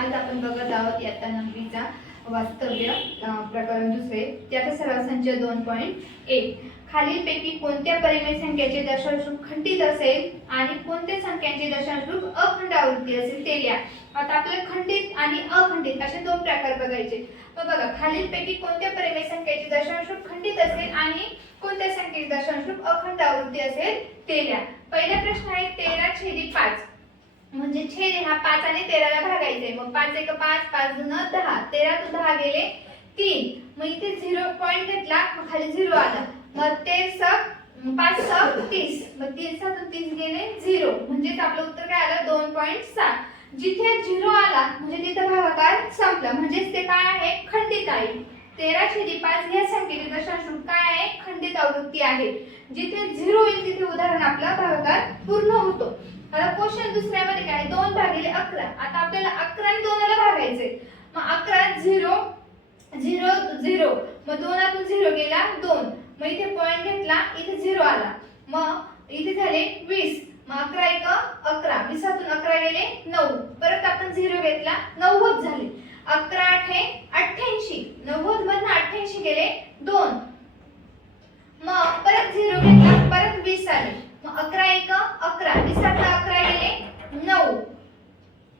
आज आपण बघत आहोत इयत्ता 9वीचा वास्तव्य प्रकरण दुसरे त्याचा सराव संच 2.1 खालीलपैकी कोणत्या परिमेय संख्येचे दशांश रूप खंडित असेल आणि कोणत्या संख्यांचे दशांश रूप अखंड आवृत्ती असेल ते लिहा। आता आपल्याला खंडित आणि अखंडित असे दोन प्रकार बघायचे। तर बघा खालीलपैकी कोणत्या परिमेय संख्येचे दशांश रूप खंडित असेल आणि कोणत्या संख्येचे दशांश रूप अखंड आवृत्ती असेल ते लिहा। पहिला प्रश्न आहे 13/5 म्हणजे छेद हा 5 आणि 13 ला भागायचा आहे। मग 5 1 5 5 2 10 13 तू 10 गेले 3 मग इथे 0 पॉइंट घेतला मग खाली 0 आला मग 5 6 30 मग 3 7 30 गेले 0 म्हणजे आपलं उत्तर काय आलं 2.7। जिथे 0 आला म्हणजे तिथे भागाकार संपला म्हणजे ते काय आहे खंडित आहे। 13/5 या संख्येचे दशांश रूप काय आहे खंडित आवृत्ती आहे। जिथे 0 होईल तिथे उदाहरण आपला भागाकार पूर्ण होतो। आता क्वेश्चन दुसऱ्यामध्ये काय 2 भागिले 11 आता आपल्याला 11 आणि 2 ला भागायचे मग 11 0 0 0 मग 2 आतून 0 गेला 2 मग इथे पॉइंट घेतला इथे 0 आला मग इथे झाले 20 मग 11 1 11 20 आतून 11 गेले 9 परत आपण 0 घेतला 90 झाले 11 8 88 90 मधून 88 गेले 2 मग परत 0 घेतला परत 20 आले मग 11 1 11 20 11 गेले 9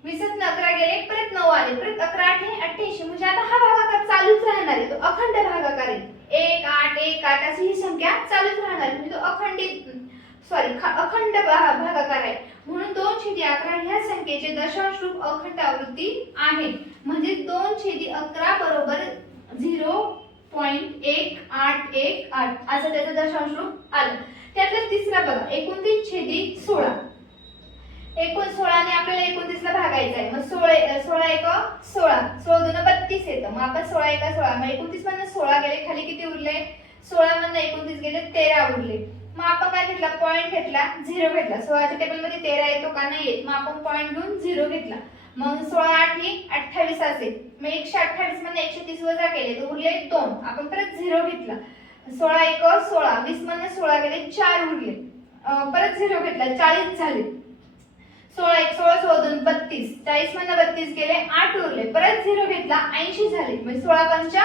20 11 गेले परत 9 आले परत 11 8 88 म्हणजे आता हा भागाकार चालूच राहणार आहे। तो अखंड भागाकार आहे 1 8 1 8 अशी ही संख्या चालूच राहणार आहे म्हणजे तो अखंड भागाकार आहे। म्हणून 2/11 ह्या संख्येचे दशांश रूप अखंड आवृत्ती आहे म्हणजे 2/11 बरोबर 0.1818 असं त्याचं दशांश रूप आलं। त्यातला तिसरा बघा 29/16 16 ने आपल्याला 29 ला भागायचं आहे मग 16 1 16 16 2 32 येतं मग आपण 16 1 16 मग 29 मधून 16 गेले खाली किती उरले 16 मधून 29 गेले 13 उरले मग आपण काय घेतला पॉइंट घेतला 0 घेतला 16 च्या टेबल मध्ये 13 येतो का नाही येत मग आपण पॉइंट घेऊन 0 घेतला मग 16 8 28 असेल मग 128 मधून 130 वजा केले तर उरले 2 आपण परत 0 घेतला 16 1 16 20 मधून 16 गेले 4 उरले परत 0 घेतला 40 झाले 16 1 16 16 2 32 40 मधून 32 गेले 8 उरले परत 0 घेतला 80 झाले म्हणजे 16 5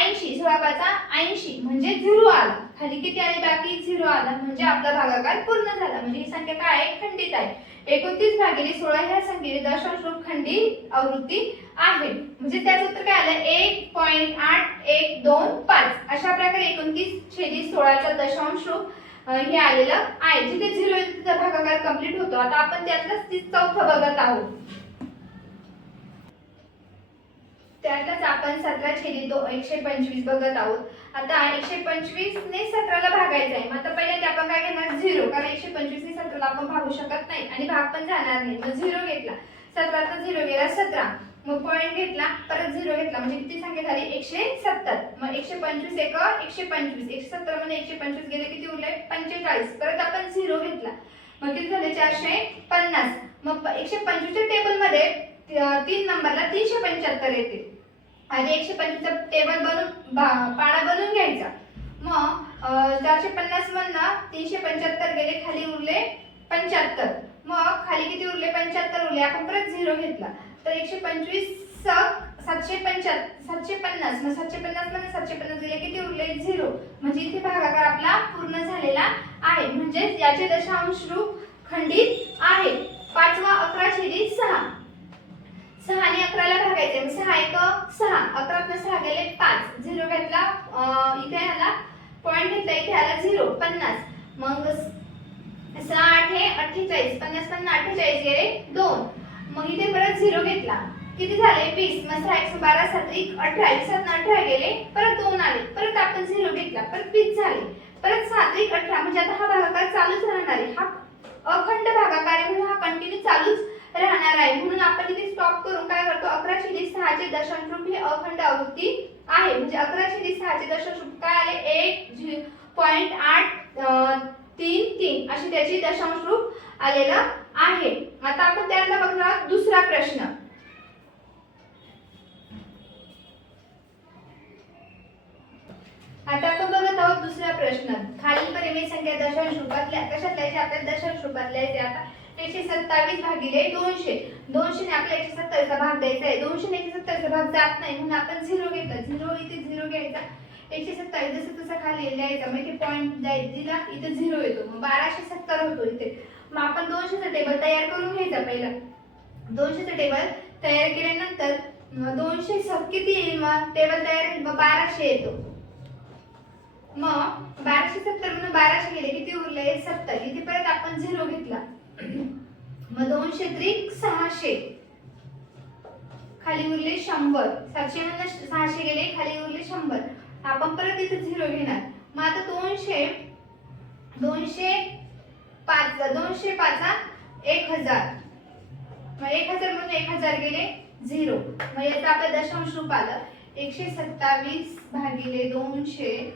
80 16 5 80 म्हणजे 0 आला खाली किती आले बाकी 0 आला म्हणजे आपला भागाकार पूर्ण झाला म्हणजे ही संख्या काय आहे खंडित आहे। 29/16 ह्या संख्येचे दशांश रूप खंडित आवृत्ती आहे म्हणजे त्याचं उत्तर काय आलं 1.8125 अशा प्रकारे 29/16 चा दशांश रूप हे आलेलं आहे। जिथे 0 आहे तिथे भागाकार कंप्लीट होतो। आता आपण त्यातलाच चौथा बघत आहोत त्यातच आपण 17/125 बघत आहोत। आता 125 ने 17 ला भागायचं आहे मग आता पहिले आपण काय घेणार 0 कारण 125 ने 17 ला आपण भागू शकत नाही आणि भाग पण जाणार नाही मग 0 घेतला 17 चा 0 गेला 17 मग पॉइंट घेतला परत 0 घेतला म्हणजे किती संख्या झाली 170 मग 125 1 125 170 मध्ये 125 गेले किती उरले 45 परत आपण 0 घेतला मग किती झाले 450 मग 125 च्या टेबल मध्ये 3 नंबरला 375 येते आणि 125 चा टेबल बनवून पाडा बनवून घ्यायचा मग 450 मधनं 375 गेले खाली उरले 75 मग खाली किती उरले 75 उरले आपण परत 0 घेतला तर 125 750 मग 750 मध्ये 750 गेले किती उरले 0 म्हणजे इथे भागाकार आपला पूर्ण झालेला आहे म्हणजे याचे दशांश रूप खंडित आहे। पाचवा 11/6 6 आणि 11 ला भागायचे मग 6 1 6 11 तून 6 गेले 5 0 घेतला इथे आला पॉइंट घेतला इथे आला 0 50 मग 6 8 48 50 मधून 48 गेले 2 मग इथे परत 0 घेतला किती झाले 20 मग 6 1 12 7 1 18 7 18 गेले परत 2 आले परत आपण 0 घेतला परत 20 झाले परत 7 1 18 म्हणजे आता हा भागाकार चालूच राहणार आहे। हा अखंड भागाकार आहे म्हणून हा कंटिन्यू चालूच राहणार आहे म्हणून आपण इथे स्टॉप करून काय करतो 11/6 चे दशांश रूप ही अखंड आवृत्ती आहे म्हणजे 11/6 चे दशांश रूप काय आले 1.833 अशी त्याची दशांश रूप आलेला आहे। आता आपण त्यातला बघणार दुसरा प्रश्न आता आपण बघत आहोत दुसरा प्रश्न खालील परिमेय संख्या दशांश रूपात कशात लिहायचे आपल्याला दशांश रूपात लिहायचे। आता 127 भागिले 200. 200 ने आपल्याला 127 चा भाग द्यायचा आहे. 200 ने 127 चा भाग जात नाही म्हणून आपण 0 घेतला. 0 इथे 0 घ्यायचा. 127 जसं तसं खाली लिहायचा. मग इथे पॉइंट दिला, इथे 0 येतो. मग 1270 होतो इथे. मग आपण 200 चा टेबल तयार करून घ्यायचा पहिला. 200 चा टेबल तयार केल्यानंतर 200 किती येईल? मग टेबल तयार होईल. मग 1200 येतो. मग 1270 म्हणून 1200 गेले, किती उरले? 70. इथे परत आपण 0 घेतला. मग 200 त्रिक 600, खाली उरले 100. 700 मधून 600 गेले, खाली उरले 100. आपण परत इथे 0 घेणार. मग आता 205 1000. मग 1000 मधून 1000 गेले 0. मग याचा आपलं दशांश रूप आलं 127 भागिले 200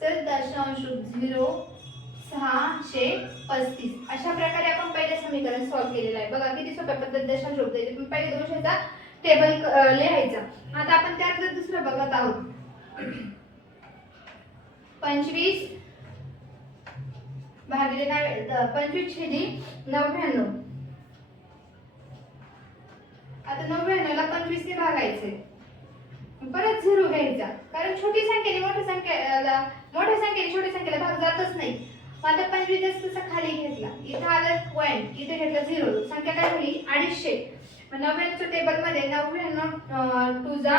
तर दशांश रूप 635. अशा प्रकारे आपण पहिले समीकरण सॉल्व्ह केलेलं आहे. बघा किती सोप्या पद्धत दशांश रूप द्यायचे. पण पहिले 200 चा टेबल लिहायचा. आता आपण त्यातलं दुसरं बघत आहोत. 25 भागिले 25 छेदी 99. आता 99 ला 25 ने भागायचे. परत 0 घ्यायचा, कारण छोटी संख्येने मोठ्या संख्येला छोटी संख्येला भाग जातच नाही. आता 25 तसा खाली घेतला, इथे आलं पॉइंट, इथे घेतला 0. संख्या काय झाली? 250. मग 99 च्या टेबल मध्ये 99 2 जा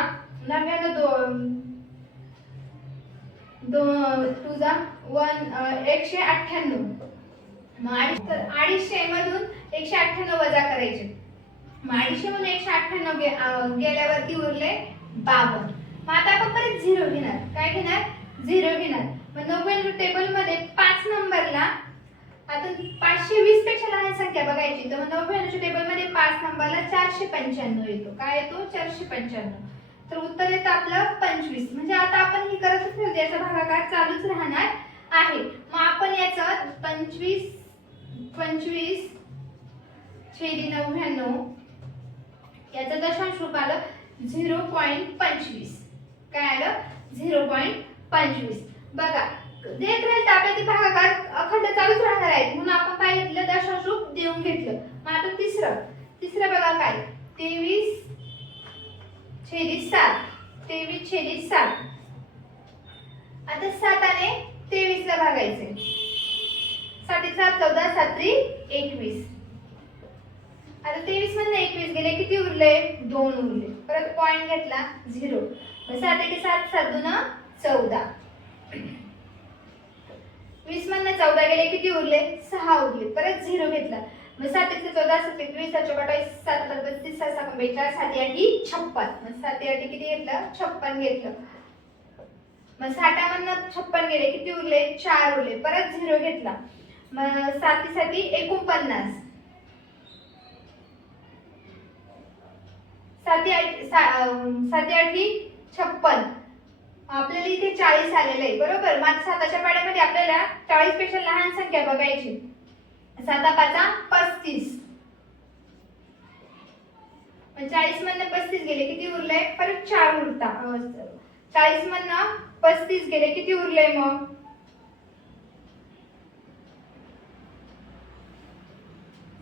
198. मग 250 मधून 198 वजा करायचे. मग 250 मधून 198 गेल्यावरती उरले 52. मग आता आपण परत 0 घेणार. काय घेणार? 0 घेणार. मग 99 टेबल मध्ये 5 नंबरला आता 520 पेक्षा लहान संख्या बघायची. तर मग 99 टेबल मध्ये 5 नंबरला 495 येतो. काय येतो? 495. तर उत्तर येतं आपलं 25. म्हणजे आता आपण हे करतच राहू, याचा भागाकार चालूच राहणार आहे. मग आपण याचं 25 छेदी 99 याचं दशांश रूप आलं 0.25. काय आलं? 0.25. बघा देत राहील तर आपल्या ते भागाकार अखंड चालूच राहणार आहे. म्हणून आपण काय घेतलं? दशांश रूप देऊन घेतलं. मग आता तिसरं बघा काय? 23 छेदी 7. 23 छेदी 7. आता 7 ने 23 ला भागायचे. 7 × 7 14, 7 × 3 21. आता 23 मधून 21 गेले, किती उरले? 2 उरले. परत पॉइंट घेतला 0. मग 7 × 7 7 2 14. 20 मधून 14 गेले, किती उरले? 6 उरले. परत 0 घेतला. मग 7 × 14 7 × 20 7 × 28 7 × 32 7 × 42 7 × 8 56. मग 7 × 8 किती घेतलं? 56 घेतलं. मग 60 मधून 56 गेले, किती उरले? 4 उरले. परत 0 घेतला. मग 7 × 7 49. 7 × 8 56. आपल्याला इथे 40 आलेलं आहे, बरोबर. मग 7च्या पाड्यामध्ये आपल्याला 40 पेक्षा लहान संख्या बघायची. 7 × 5 35. मग 40 मधनं 35 गेले, किती उरले? परत 4 उरता. 40 मधनं 35 गेले, किती उरले? मग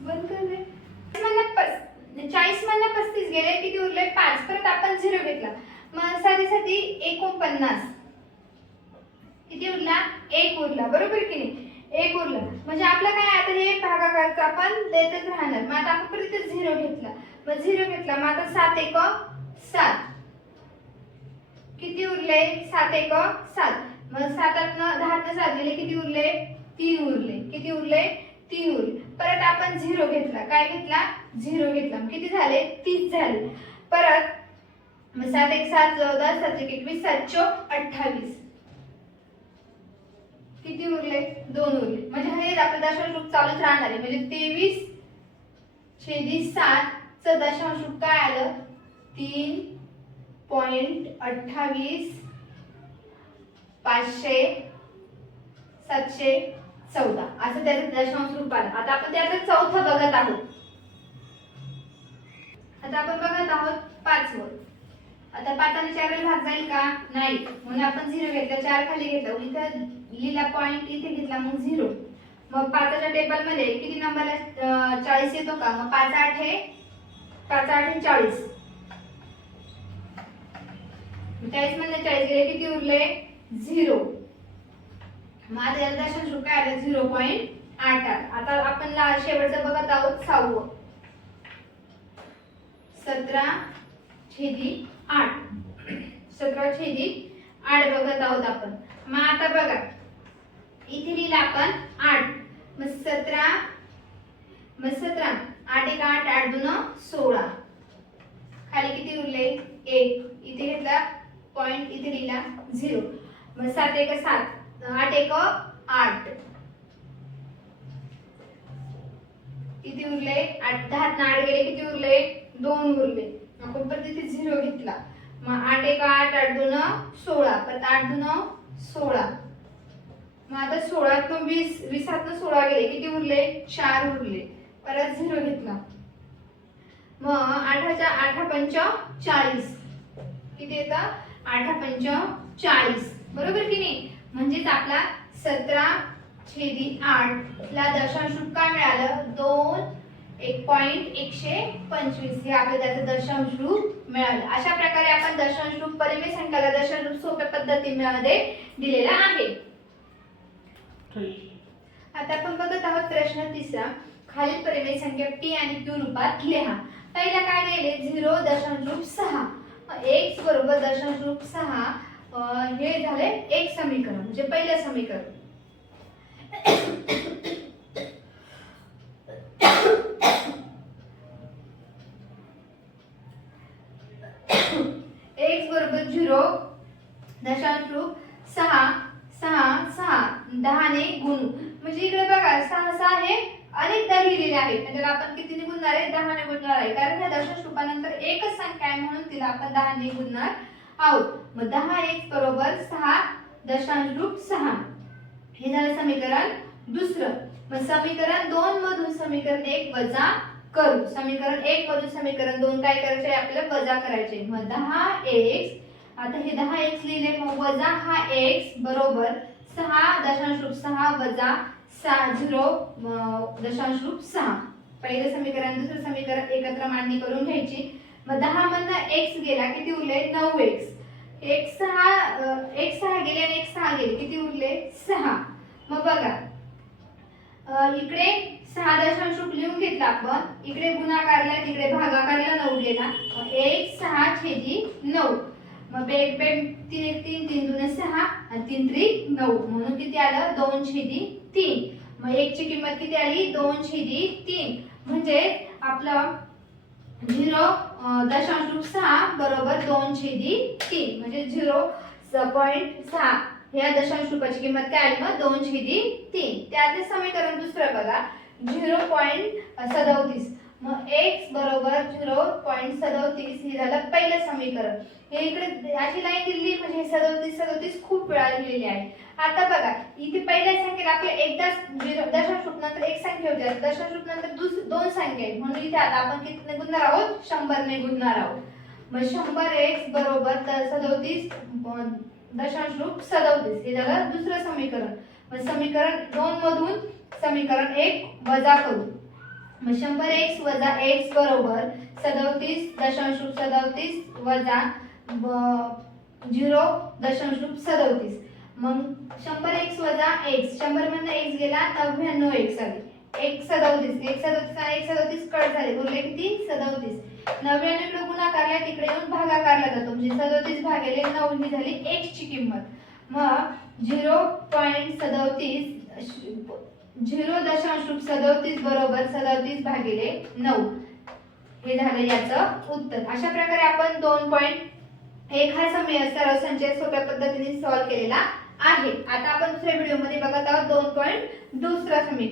बंद कर दे. 40 मधनं 35 गेले, किती उरले? 5. परत आपण 0 घेतला. मग 7 × 7 49. किती उरला? 1 उरला, बरोबर की नाही? 1 उरला. म्हणजे आपलं काय? आता हे भागाकारचं आपण देतच राहणार. मग आता आपण परत 0 घेतला. मग 0 घेतला. मग आता 7 × 1 7. किती उरले? 7 × 1 7. मग 7 10 7 गेले, किती उरले? 3 उरले. किती उरले? 3 उरले. परत आपण 0 घेतला. काय घेतला? 0 घेतला. किती झाले? 30 झाले. परत मग 7 × 1 7 14 7 × 21 7 × 28. किती उरले? 2 उरले. म्हणजे हे आपलं दशांश रूप चालूच राहणार आहे. म्हणजे 23 छेदी 7 चं दशांश रूप काय आलं? 3.28 500 714 असं त्याचं दशांश रूप आलं. आता आपण त्याचं चौथं बघत आहोत. आता आपण बघत आहोत 5 वर. आता 5 ने 4 ला भाग जाईल का? नाही. म्हणून आपण 0 घेतला, 4 खाली घेतला, इथे लिहिला पॉइंट, इथे घेतला मग 0. मग 5च्या टेबल मध्ये किती नंबरला 40 येतो का? मग 5 8 हे 40. 40 मधले 40 गेले, किती उरले? 0. मग आता याला दशांश रूप काय आलं? 0.88. आता आपण शेवटचं बघत आहोत 6वं. 17/8. 17/8 बघत आहोत आपण. मग आता बघा इथे लिहिलं आपण 8. मग 17 8 1 8 8 2 16. खाली किती उरले? 1. इथे घेतला पॉइंट, इथे लिहिला 0. मग 7 1 7 8 1 8. किती उरले? 8 10 8 गेले, किती उरले? 2 उरले. आपण परत इथे 0 घेतला. मग 8 1 8 8 2 16. परत 8 2 16. मग आता 16 तून 20 20 तून 16 गेले, किती उरले? 4 उरले. परत 0 घेतला. मग 8 5 40. किती येतं? 8 5 40. बरोबर की नाही? म्हणजेच आपला 17/8 ला दशांश रूप काय मिळालं? 1.125. हे आपल्याला त्याचं दशांश रूप मिळालं. अशा प्रकारे आपण दशांश रूप परिमेय संख्येला दशांश रूप सोप्या पद्धतीमध्ये दिलेला आहे. आता आपण बघत आहोत प्रश्न 3. खालील परिमेय संख्या p आणि q रूपात लिहा. पहिला काय दिले? 0 दशांश रूप 6. x बरोबर दशांश रूप 6. हे झाले एक समीकरण, म्हणजे पहिलं समीकरण. x बरोबर 0 दशांश रूप 6 6 6 10 ने गुणू. म्हणजे इकडे बघा 6 6 हे अनेकदा लिहिलेले आहे. म्हणजे आपण कितीने गुणणार आहे? 10 ने गुणणार आहे. कारण या दशांश रूपानंतर एकच संख्या आहे म्हणून तिला आपण 10 ने गुणणार आहोत. मग 10x बरोबर 6 दशांश रूप 6. हे झालं समीकरण दुसरं. मग समीकरण 2 मधून समीकरण 1 वजा करू. समीकरण 1 मधून समीकरण 2 काय करायचे? आपल्याला वजा करायचे. मग 10x, आता हे 10x लिहिले, मग वजा हा x बरोबर 6 दशांश रूप 6 वजा 0 दशांश रूप 6. पहिलं समीकरण दुसरं समीकरण एकत्र मांडणी करून घ्यायची. मग 10 मधनं x गेला, किती उरले? 9x. x 6 गेले आणि x 6 गेले, किती उरले? 6. मग बघा इकडे 6 दशांश रूप लिहून घेतला आपण, इकडे गुणाकारला, तिकडे भागाकारला 9 गेला. मग 1 6/9. मग 1 3 1 3 3 2 6 आणि 3 3 9. म्हणून किती आलं? 2/3. मग 1 ची किंमत किती आली? 2/3. म्हणजे आपलं 0 दशांश रूप 6 बरोबर 2/3. म्हणजे 0.6 ह्या दशांश रूपाची किंमत काय आली? मग 2/3. त्यातले समीकरण दुसरं बघा 0.37. मग x बरोबर 0.37. हे झालं पहिलं समीकरण. हे इकडे अशी लाईन दिली म्हणजे 37 खूप वेळा लिहिलेली आहे. आता बघा इथे पहिल्या संख्येला आपल्या एकदाच दशांश रूप नंतर एक संख्या होती, दशांश रूप नंतर दोन संख्या आहेत. म्हणून इथे आता आपण कितीने गुणणार आहोत? 100 ने गुणणार आहोत. मग 100x बरोबर 37 दशांश रूप 37. हे झालं दुसरं समीकरण. मग समीकरण 2 मधून समीकरण 1 वजा करू. मग 100x वजा x बरोबर 37 दशांश रूप 37 वजा 0 दशांश रूप 37. मग 100x वजा x, 100 मधनं x गेला 99x आले. 1 37 1 37 आणि 1 37 कट झाले, उरले किती? 37. 99 इकडे गुणाकारला, तिकडे येऊन भागाकारला जातो. म्हणजे 37 भागिले 9 ही झाली x ची किंमत. मग 0.37 0 दशांश रूप 37 बरोबर 37 भागिले 9. हे झालं याचं उत्तर. अशा प्रकारे आपण 2.1 हा सरळ संचय सोप्या पद्धतीने सॉल्व्ह केलेला आहे. आता आपण दुसऱ्या व्हिडिओ मध्ये बघत आहोत 2.2 समीकरण.